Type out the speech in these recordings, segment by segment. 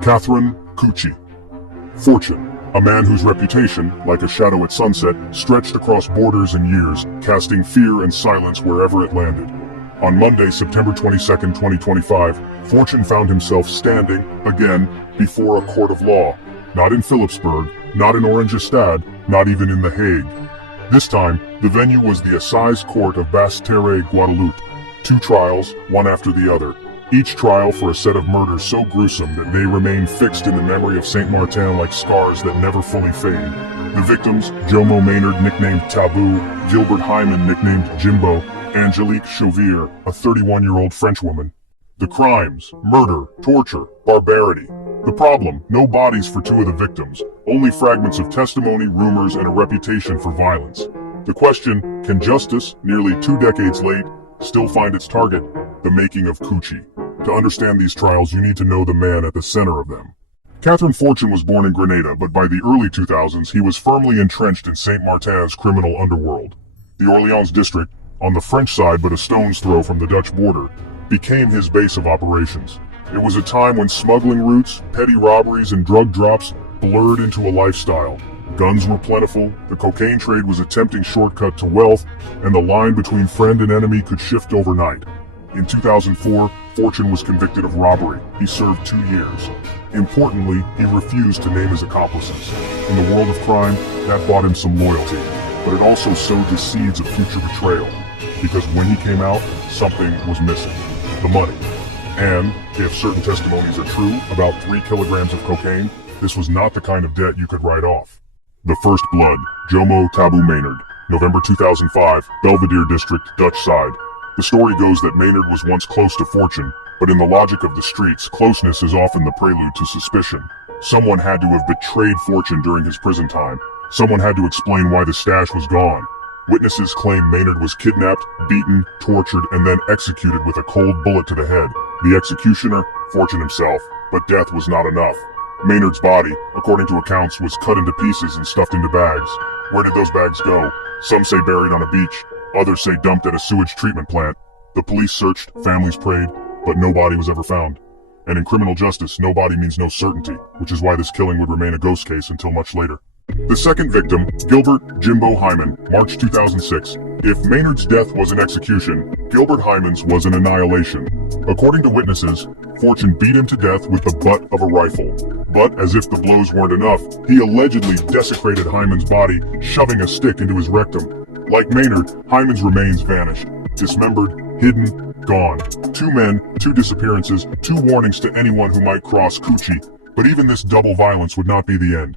Kathron, Cuchi. Fortune, a man whose reputation, like a shadow at sunset, stretched across borders and years, casting fear and silence wherever it landed. On Monday, September 22, 2025, Fortune found himself standing, again, before a court of law. Not in Philipsburg, not in Oranjestad, not even in The Hague. This time, the venue was the Assize Court of Basse-Terre, Guadeloupe. 2 trials, one after the other. Each trial for a set of murders so gruesome that they remain fixed in the memory of St. Martin like scars that never fully fade. The victims, Jomo Maynard nicknamed Tabou, Gilbert Hyman nicknamed Jimbo, Angélique Chauviré, a 31-year-old Frenchwoman. The crimes, murder, torture, barbarity. The problem, no bodies for 2 of the victims, only fragments of testimony, rumors, and a reputation for violence. The question, can justice, nearly 2 decades late, still find its target? The making of Cuchi. To understand these trials, you need to know the man at the center of them. Kathron Fortune was born in Grenada, but by the early 2000s, he was firmly entrenched in St. Martin's criminal underworld. The Orléans district, on the French side but a stone's throw from the Dutch border, became his base of operations. It was a time when smuggling routes, petty robberies, and drug drops blurred into a lifestyle. Guns were plentiful, the cocaine trade was a tempting shortcut to wealth, and the line between friend and enemy could shift overnight. In 2004, Fortune was convicted of robbery. He served 2 years. Importantly, he refused to name his accomplices. In the world of crime, that bought him some loyalty, but it also sowed the seeds of future betrayal. Because when he came out, something was missing. The money. And, if certain testimonies are true, about 3 kilograms of cocaine, this was not the kind of debt you could write off. The First Blood, Jomo Maynard, November 2005, Belvedere District, Dutch side. The story goes that Maynard was once close to Fortune, but in the logic of the streets, closeness is often the prelude to suspicion. Someone had to have betrayed Fortune during his prison time. Someone had to explain why the stash was gone. Witnesses claim Maynard was kidnapped, beaten, tortured, and then executed with a cold bullet to the head. The executioner, Fortune himself. But death was not enough. Maynard's body, according to accounts, was cut into pieces and stuffed into bags. Where did those bags go? Some say buried on a beach. Others say dumped at a sewage treatment plant. The police searched, families prayed, but no body was ever found. And in criminal justice, no body means no certainty, which is why this killing would remain a ghost case until much later. The second victim, Gilbert Jimbo Hyman, March 2006. If Maynard's death was an execution, Gilbert Hyman's was an annihilation. According to witnesses, Fortune beat him to death with the butt of a rifle. But as if the blows weren't enough, he allegedly desecrated Hyman's body, shoving a stick into his rectum. Like Maynard, Hyman's remains vanished. Dismembered, hidden, gone. 2 men, 2 disappearances, 2 warnings to anyone who might cross Cuchi. But even this double violence would not be the end.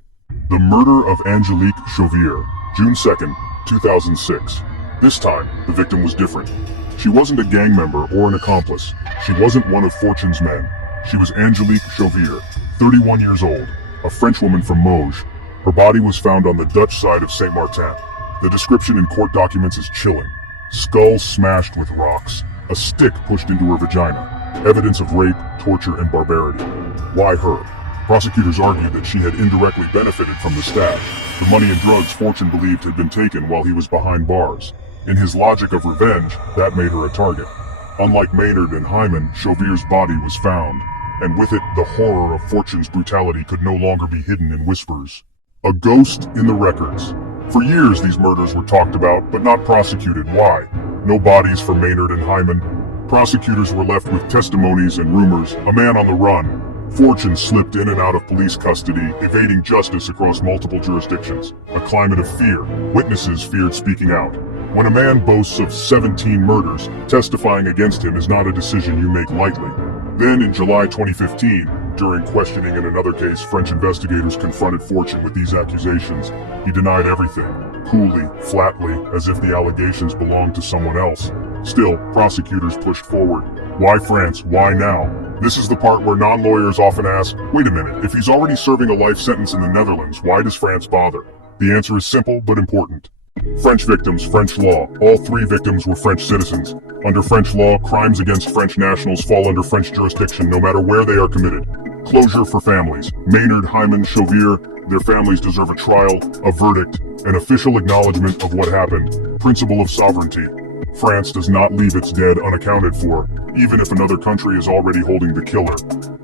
The murder of Angélique Chauviré, June 2nd, 2006. This time, the victim was different. She wasn't a gang member or an accomplice. She wasn't one of Fortune's men. She was Angélique Chauviré, 31 years old, a Frenchwoman from Moge. Her body was found on the Dutch side of St. Martin. The description in court documents is chilling. Skull smashed with rocks, a stick pushed into her vagina, evidence of rape, torture, and barbarity. Why her? Prosecutors argued that she had indirectly benefited from the stash. The money and drugs Fortune believed had been taken while he was behind bars. In his logic of revenge, that made her a target. Unlike Maynard and Hyman, Chauviré's body was found, and with it, the horror of Fortune's brutality could no longer be hidden in whispers. A ghost in the records. For years, these murders were talked about, but not prosecuted. Why? No bodies for Maynard and Hyman. Prosecutors were left with testimonies and rumors. A man on the run. Fortune slipped in and out of police custody, evading justice across multiple jurisdictions. A climate of fear. Witnesses feared speaking out. When a man boasts of 17 murders, testifying against him is not a decision you make lightly. Then in July 2015, during questioning in another case, French investigators confronted Fortune with these accusations. He denied everything, coolly, flatly, as if the allegations belonged to someone else. Still, prosecutors pushed forward. Why France? Why now? This is the part where non-lawyers often ask, wait a minute, if he's already serving a life sentence in the Netherlands, why does France bother? The answer is simple but important. French victims, French law. All 3 victims were French citizens. Under French law, crimes against French nationals fall under French jurisdiction no matter where they are committed. Closure for families. Maynard, Hyman, Chauviré, their families deserve a trial, a verdict, an official acknowledgement of what happened. Principle of sovereignty. France does not leave its dead unaccounted for, even if another country is already holding the killer.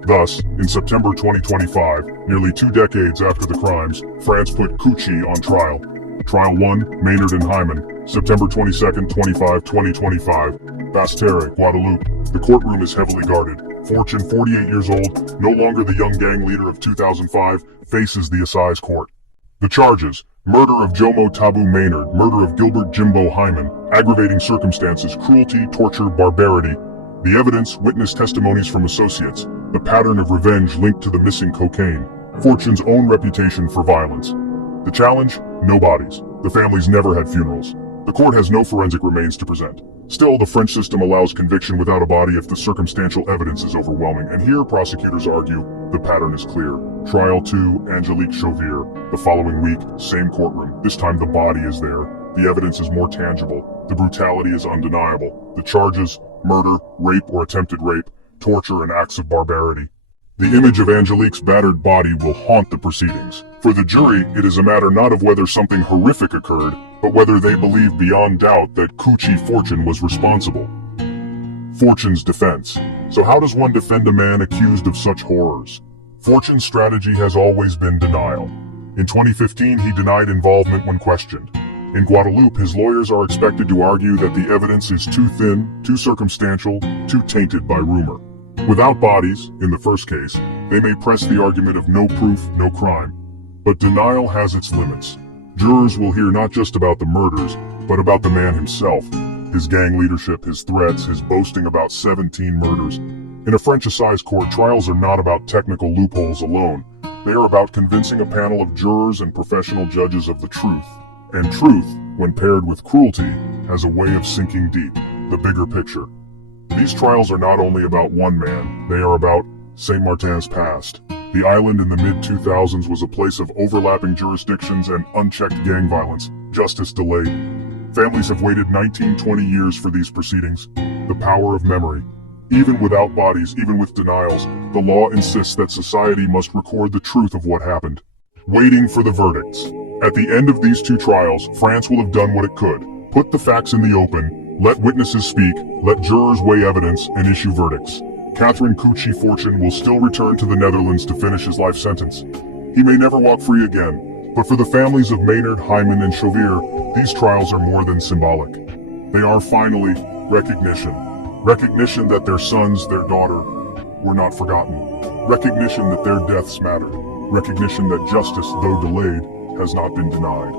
Thus, in September 2025, nearly 2 decades after the crimes, France put Cuchi on trial. Trial 1, Maynard and Hyman, September 22, 2025, Basse-Terre, Guadeloupe. The courtroom is heavily guarded. Fortune, 48 years old, no longer the young gang leader of 2005, faces the Assize Court. The charges: murder of Jomo Maynard, murder of Gilbert Jimbo Hyman, aggravating circumstances, cruelty, torture, barbarity. The evidence: witness testimonies from associates, the pattern of revenge linked to the missing cocaine, Fortune's own reputation for violence. The challenge: no bodies. The families never had funerals. The court has no forensic remains to present. Still, the French system allows conviction without a body if the circumstantial evidence is overwhelming, and here prosecutors argue the pattern is clear. Trial 2, Angélique Chauviré. The following week, same courtroom. This time the body is there. The evidence is more tangible. The brutality is undeniable. The charges: murder, rape or attempted rape, torture and acts of barbarity. The image of Angélique's battered body will haunt the proceedings. For the jury, it is a matter not of whether something horrific occurred, but whether they believe beyond doubt that Cuchi Fortune was responsible. Fortune's defense. So how does one defend a man accused of such horrors? Fortune's strategy has always been denial. In 2015, he denied involvement when questioned. In Guadeloupe, his lawyers are expected to argue that the evidence is too thin, too circumstantial, too tainted by rumor. Without bodies, in the first case, they may press the argument of no proof, no crime. But denial has its limits. Jurors will hear not just about the murders, but about the man himself, his gang leadership, his threats, his boasting about 17 murders. In a French assize court, trials are not about technical loopholes alone. They are about convincing a panel of jurors and professional judges of the truth. And truth, when paired with cruelty, has a way of sinking deep, the bigger picture. These trials are not only about one man, they are about St. Martin's past. The island in the mid-2000s was a place of overlapping jurisdictions and unchecked gang violence. Justice delayed. Families have waited 19-20 years for these proceedings. The power of memory. Even without bodies, even with denials, the law insists that society must record the truth of what happened. Waiting for the verdicts. At the end of these 2 trials, France will have done what it could. Put the facts in the open, let witnesses speak, let jurors weigh evidence, and issue verdicts. Kathron Cuchi Fortune will still return to the Netherlands to finish his life sentence. He may never walk free again, but for the families of Maynard, Hyman, and Chauviré, these trials are more than symbolic. They are finally recognition. Recognition that their sons, their daughter, were not forgotten. Recognition that their deaths mattered. Recognition that justice, though delayed, has not been denied.